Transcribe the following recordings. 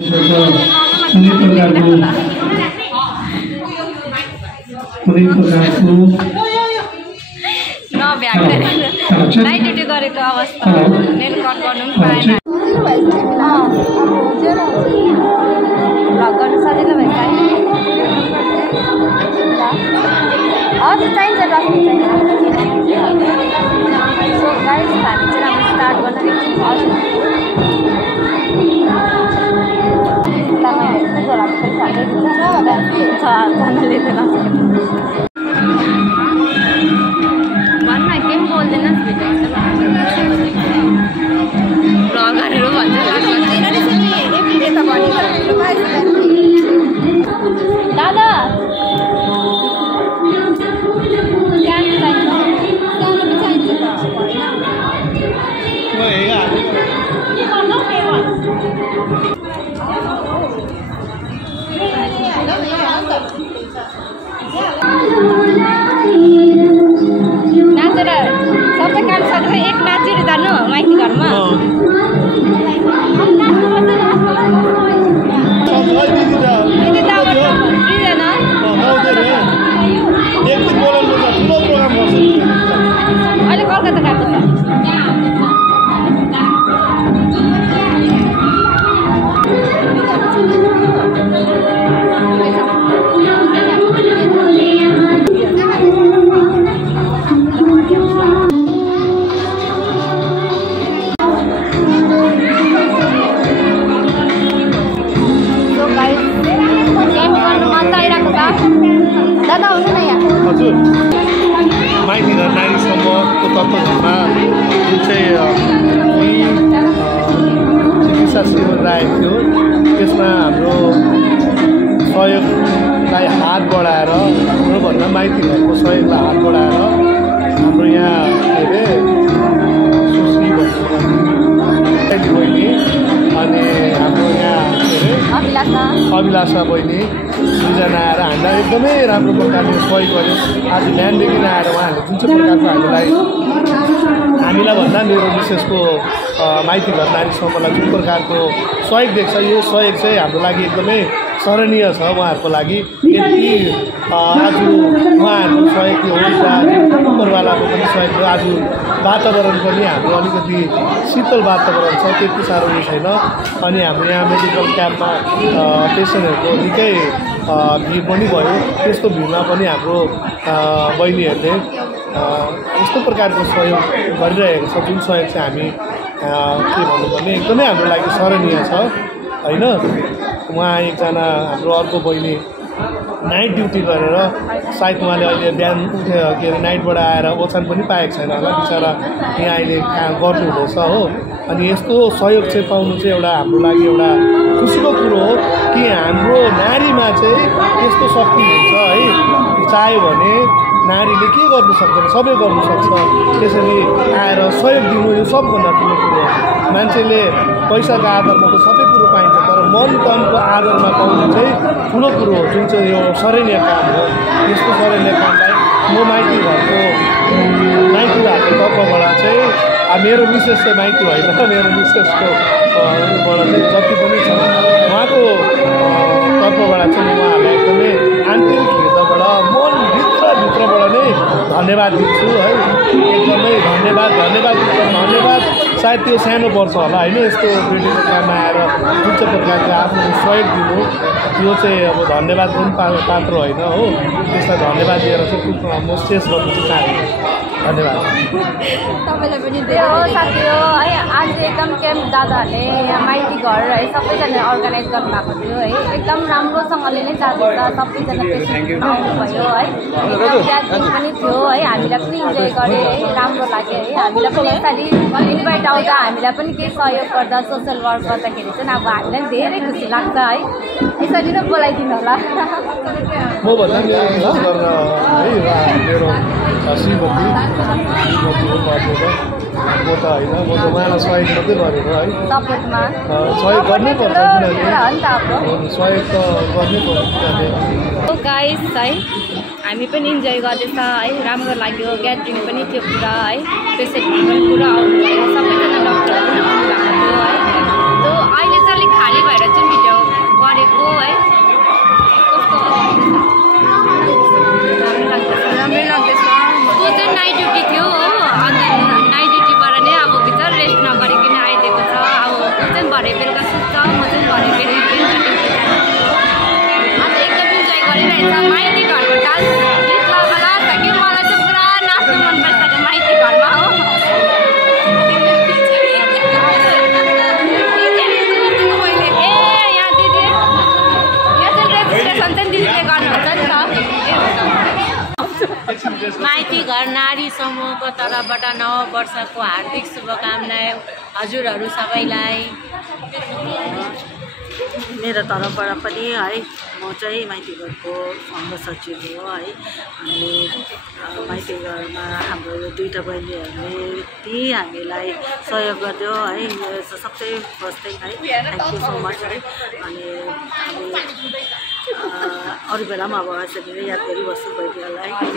Night duty गरेको अवस्था nail cut गर्नु पनि पाएन भ्लग गर्नु सजिलो भएछ हजुर चाहिन्छ सो गाइस हामी चाहिँ अब स्टार्ट गर्न भन्न के पनि बोल्दैन भ्लगरहरू भन्छ दादा नाचेर सबै काम सकेर एक नाचेर जानु माइती घरमा अहिले कलकत्ता गएको छ दादा हुनु न यहाँ हजुर माइती घर नारी समूहको तत्त्वमा जुन चाहिँ चिकित्सा शिविर राखेको थियो त्यसमा हाम्रो सहयोगलाई हात बढाएर भन्दा माइती घरको सहयोगलाई हात बढाएर हाम्रो यहाँ के अरे सुश्री बहिनी अनि हाम्रो यहाँ के अरे अभिलाषा बहिनी दुईजना आएर हामीलाई एकदमै राम्रो प्रकारले सहयोग गर्यो आज बिहानदेखि आएर उहाँहरूले जुन चाहिँ प्रकारको हामीलाई भन्दा मेरो विशेषको माइती घर नारी समूहलाई जुन प्रकारको सहयोग देख्छ यो सहयोग चाहिँ हाम्रो लागि एकदमै सराहनीय छ उहाँहरूको लागि यति आज उहाँहरूको सहयोग होस् उपरवालाको पनि सहयोग हो आज वातावरण पनि हाम्रो अलिकति शीतल वातावरण छ त्यति साह्रो उयो छैन अनि हाम्रो यहाँ मेडिकल क्याम्पमा पेसेन्टहरूको निकै भिड पनि भयो त्यस्तो भिडमा पनि हाम्रो बहिनीहरूले यस्तो प्रकारको सहयोग गरिरहेको छ जुन सहयोग चाहिँ हामी के भन्नुपर्ने एकदमै हाम्रो लागि सराहनीय छ होइन उहाँ एकजना हाम्रो अर्को बहिनी नाइट ड्युटी गरेर सायद उहाँले अहिले बिहान उठेर के अरे नाइटबाट आएर ओछ्यान पनि पाएको छैन होला बिचरा यहाँ अहिले काम गर्नुहुँदैछ हो अनि यस्तो सहयोग चाहिँ पाउनु चाहिँ एउटा हाम्रो लागि एउटा खुसीको कुरो हो कि हाम्रो नारीमा चाहिँ यस्तो शक्ति हुन्छ है चाह्यो भने नारीले के गर्नु सक्दैन सबै गर्नु सक्छ त्यसरी आएर सहयोग दिनु यो सबभन्दा ठुलो कुरो हो मान्छेले पैसाको आधारमा त सबै कुरो पाइन्छ तर मन तनको आधारमा पाउनु चाहिँ ठुलो कुरो हो जुन चाहिँ यो सराहनीय काम हो यस्तो सराहनीय कामलाई म माइती घरको तर्फबाट चाहिँ मेरो मिसेस चाहिँ माइती होइन मेरो मिसेसको बाट चाहिँ जति पनि छ उहाँको तर्फबाट चाहिँ म उहाँहरूलाई एकदमै आन्तरिक हृदयबाट मनभित्रबाट नै धन्यवाद दिन्छु है एकदमै धन्यवाद सायद त्यो सानो पर्छ होला होइन यस्तो ब्रिटिसको काममा आएर जुन चाहिँ प्रकारले आफ्नो सहयोग दिनु यो चाहिँ अब धन्यवाद पनि पात्र होइन हो त्यसलाई धन्यवाद दिएर चाहिँ म शेष गर्नु चाहिँ चाहन्छु धन्यवाद तपाईँलाई पनि धेरै हो साथी हो है आज एकदम क्याम्प दादाहरूले यहाँ माइती घर है सबैजना अर्गनाइज गर्नुभएको थियो है एकदम राम्रोसँगले नै जाँदैछ सबैजना पेसेन्ट आउनुभयो है एकदम ग्यादरिङ पनि थियो है हामीलाई पनि इन्जोय गऱ्यो है राम्रो लाग्यो है हामीलाई पनि यसरी इन्भाइट आउँदा हामीलाई पनि केही सहयोग गर्दा सोसियल वर्क गर्दाखेरि चाहिँ अब हामीलाई पनि धेरै खुसी लाग्छ है यसरी नै बोलाइदिनु होला म भन्दा मेरो श्रीमती म त होइन म त उहाँलाई सहयोग मात्रै गरेको है सहयोग गर्नै पर्छ किनभने सहयोग त गर्नै पर्छ किनभने गाइस है हामी पनि इन्जोय गर्दैछ है राम्रो लाग्यो ग्यादरिङ पनि थियो पुरा है पेसेन्टहरू पनि पुरा आउनुभयो सबैजना डक्टरहरू पनि आउनुभएको थियो है त्यो अहिले चाहिँ अलिक खाली भएर चाहिँ भिडियो टिमको तर्फबाट नव वर्षको हार्दिक शुभकामना हजुरहरू सबैलाई। मेरो तर्फबाट पनि है म चाहिँ माइती घरको अङ्ग सचिव हो है। अनि माइती घरमा हाम्रो यो दुईवटा बहिनीहरूले यति हामीलाई सहयोग गरिदियो है, सबसे फर्स्ट थिङ है थ्याङ्क यू सो मच है। अनि अरू बेला पनि अब यसरी नै याद गरिबस्छु बहिनीहरूलाई होइन।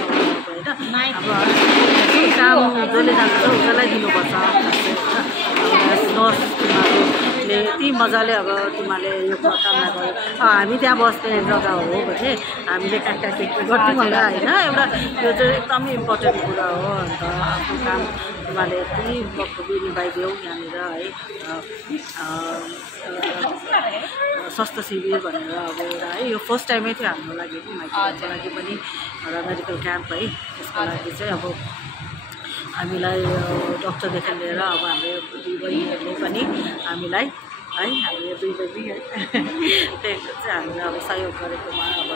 अब काम जसले जान्छ उसैलाई दिनुपर्छ नर्सले यति मजाले अब तिमीहरूले यो कामना गर्यो। हामी त्यहाँ बस्ने जग्गा हो भने हामीले कहाँ कहाँ के गर्थ्यौँ होला होइन। एउटा यो चाहिँ एकदमै इम्पोर्टेन्ट कुरा हो। अन्त आफ्नो काम तिमीहरूले यति बखुबी निभाइदियौ यहाँनिर है। स्वास्थ्य शिविर भनेर अब एउटा है यो फर्स्ट टाइमै थियो हाम्रो लागि माइतीको लागि पनि एउटा मेडिकल क्याम्प है। त्यसको लागि चाहिँ अब हामीलाई डक्टरदेखि लिएर अब हाम्रो दुई बहिनीहरूले पनि हामीलाई है, हामीले दुई बहिनी त्यही चाहिँ हामीलाई अब सहयोग गरेकोमा अब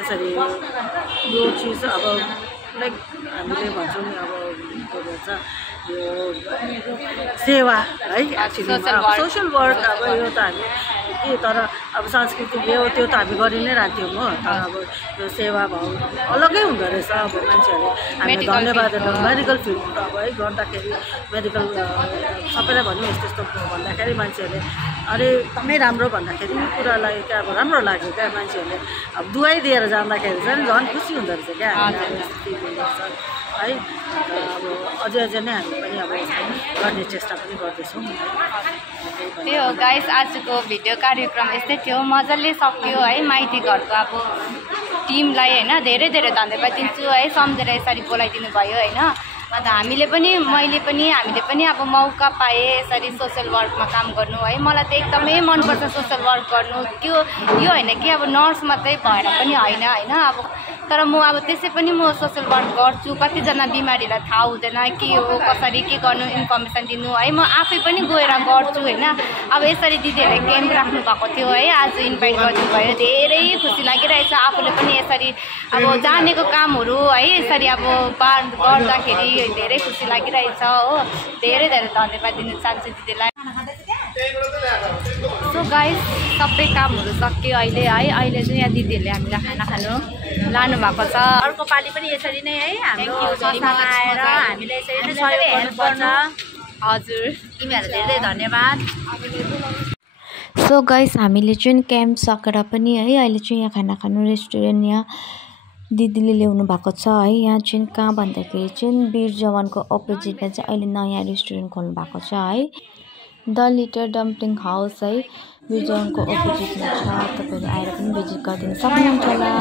यसरी यो चिज अब लाइक हामीले भन्छौँ नि अब के भन्छ यो सेवा है एक्चुअली सोसियल वर्क अब यो त हामी के तर अब सांस्कृतिक हो त्यो त हामी गरि नै रहन्थ्यौँ हो। तर अब यो सेवा भाव अलग्गै हुँदो रहेछ। अब मान्छेहरूले हामी धन्यवाद मेडिकल फिल्ड अब है गर्दाखेरि मेडिकल सबैलाई भन्यो यस्तो यस्तो भन्दाखेरि मान्छेहरूले अरे एकदमै राम्रो भन्दाखेरि यो कुरालाई क्या अब राम्रो लाग्यो क्या। मान्छेहरूले अब दुवाई दिएर जाँदाखेरि चाहिँ झन् खुसी हुँदो रहेछ क्या है। अब अझै नै हामी पनि अब गर्ने चेष्टा पनि गर्दैछौँ। त्यही हो गाइस, आजको भिडियो कार्यक्रम यस्तै थियो, मजाले सक्यो है। माइती घरको अब टिमलाई होइन धेरै धेरै धन्यवाद दिन्छु है, सम्झेर यसरी बोलाइदिनु भयो होइन। अन्त हामीले पनि हामीले पनि अब मौका पाएँ यसरी सोसियल वर्कमा काम गर्नु है। मलाई त एकदमै मनपर्छ सोसियल वर्क गर्नु। त्यो यो होइन कि अब नर्स मात्रै भएर पनि होइन अब तर म अब त्यसै पनि म सोसियल वर्क गर्छु। कतिजना बिमारीलाई थाहा हुँदैन के हो कसरी के गर्नु इन्फर्मेसन दिनु है, म आफै पनि गएर गर्छु होइन। अब यसरी दिदीहरूले क्याम्प राख्नु भएको थियो है, आज इन्भाइट गर्नुभयो, धेरै खुसी लागिरहेछ। आफूले पनि यसरी अब जानेको कामहरू है यसरी अब गर्दाखेरि धेरै खुसी लागिरहेछ हो। धेरै धेरै धन्यवाद दिन चाहन्छु दिदीलाई। सो गाइस सबै कामहरू सक्यो अहिले है। अहिले चाहिँ यहाँ दिदीहरूले हामीलाई खाना खानु लानु भएको छ। अर्को पालि पनि यसरी नै है हाम्रो संस्थामा आएर हामीले यसरी नै सहयोग गर्नुपर्छ। हजुर तिमीहरूलाई धेरै धन्यवाद। सो गाइस हामीले चाहिँ क्याम्प सकेर पनि है अहिले चाहिँ यहाँ खाना खानु रेस्टुरेन्ट यहाँ दिदीले ल्याउनु भएको छ है। यहाँ चाहिँ कहाँ भन्दाखेरि चाहिँ वीर जवानको अपोजिटमा चाहिँ अहिले नयाँ रेस्टुरेन्ट खोल्नु भएको छ है। द लिटर डम्पलिङ हाउस है वीर जवानको अपोजिटमा छ। तपाईँहरू आएर पनि भिजिट गरिदिनु सक्नुहुन्छ होला।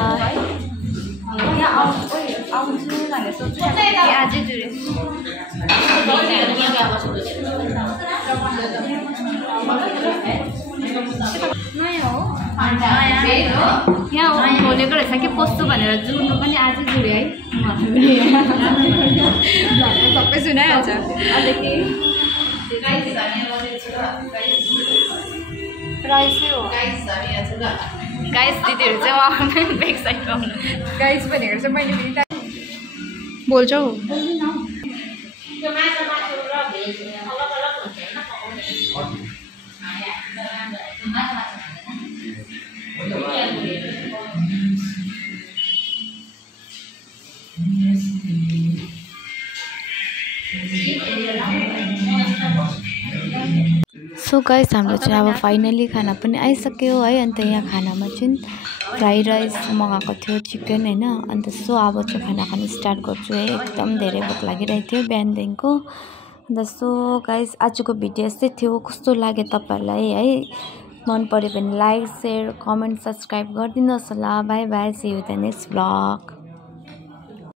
यहाँ खोलेको रहेछ कि पस्छु भनेर जुड्नु पनि आजै जुड्यो है। सबै सुनाइहाल्छ। गाइस दिदीहरू चाहिँ उहाँमै ब्याक साइडमा हुनु। गाइस भनेको चाहिँ मैले पनि बोल्छौ सो गाइस हाम्रो चाहिँ अब फाइनली खाना पनि आइसक्यो है। अन्त यहाँ खानामा चाहिँ फ्राई राइस मगाएको थियो चिकन होइन। अन्त सो अब चाहिँ खाना खानु स्टार्ट गर्छु है। एकदम धेरै भोक लागिरहेको थियो बिहानदेखिको। अन्त सो गाइस आजको भिडियो यस्तै थियो। कस्तो लाग्यो तपाईँहरूलाई है, मन पऱ्यो भने लाइक शेयर कमेन्ट सब्सक्राइब गरिदिनुहोस् होला। Bye bye, see you the next blog.